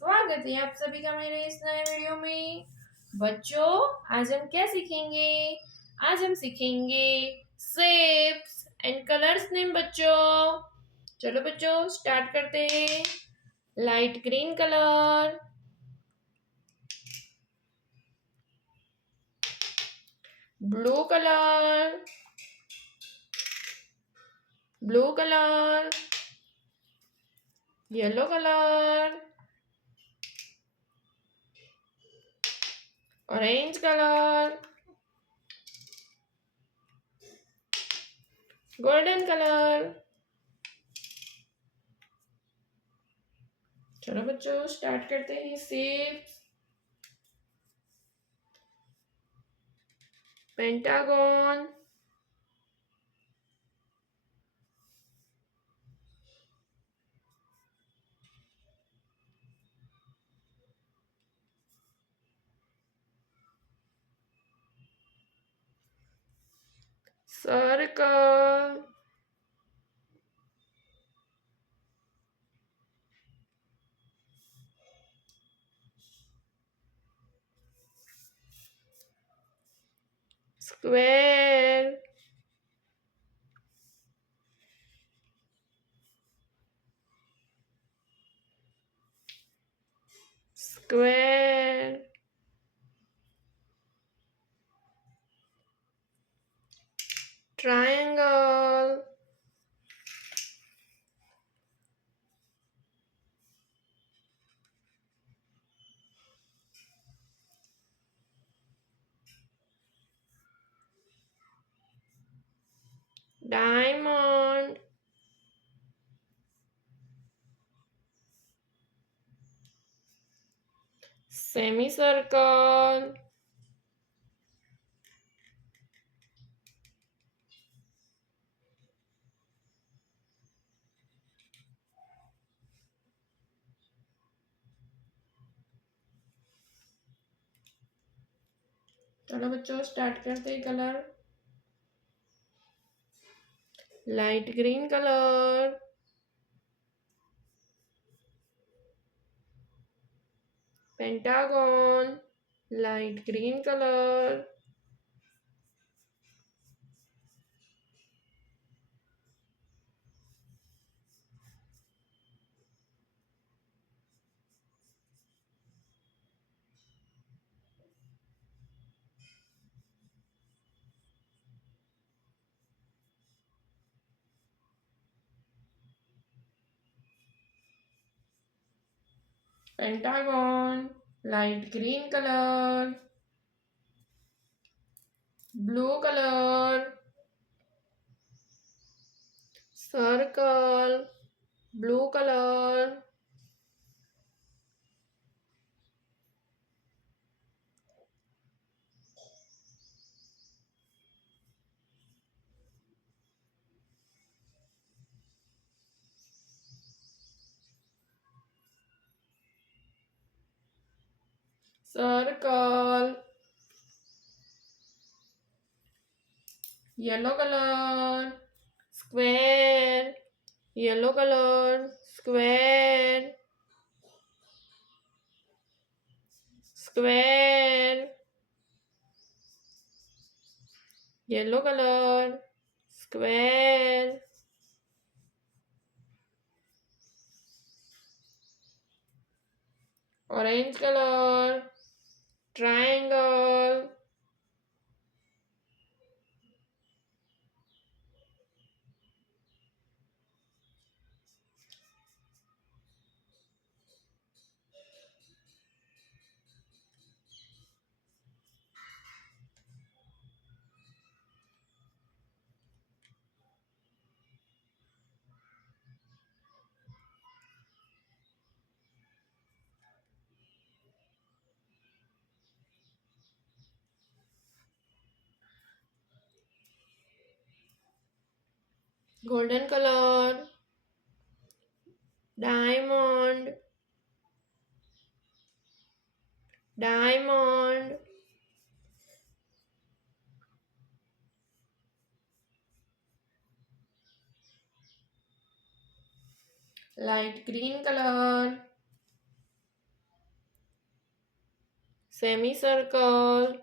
स्वागत है आप सभी का मेरे इस नए वीडियो में। बच्चों, आज हम क्या सीखेंगे? आज हम सीखेंगे शेप्स एंड कलर्स नेम बच्चों। चलो बच्चों स्टार्ट करते हैं। Light green colour, blue colour, blue colour, yellow colour, orange colour, golden colour. चलो बच्चों स्टार्ट करते हैं। Shapes, pentagon, circle, square, square, triangle, diamond, semicircle, चलो बच्चों स्टार्ट करते हैं। Colour, light green colour, pentagon, light green colour, pentagon, light green colour, blue colour, circle, blue colour, circle, yellow colour, square, yellow colour, square, square, yellow colour, square, orange colour, triangle, golden color, diamond, diamond, light green color, semi circle,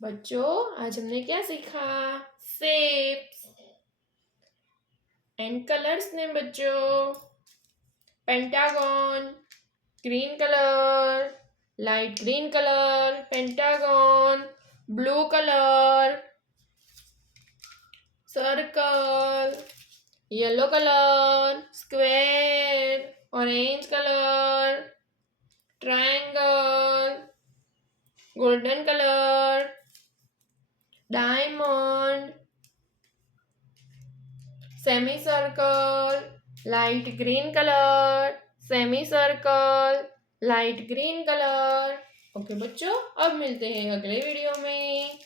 बच्चों आज हमने क्या सीखा? Shapes and colours ने बच्चों। Pentagon, green colour, light green colour, pentagon, blue colour, circle, yellow colour, square, orange colour, triangle, golden colour, diamond, semi circle, light green colour, semi circle, light green colour. Okay बच्चों, अब मिलते हैं अगले video में।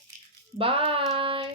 Bye.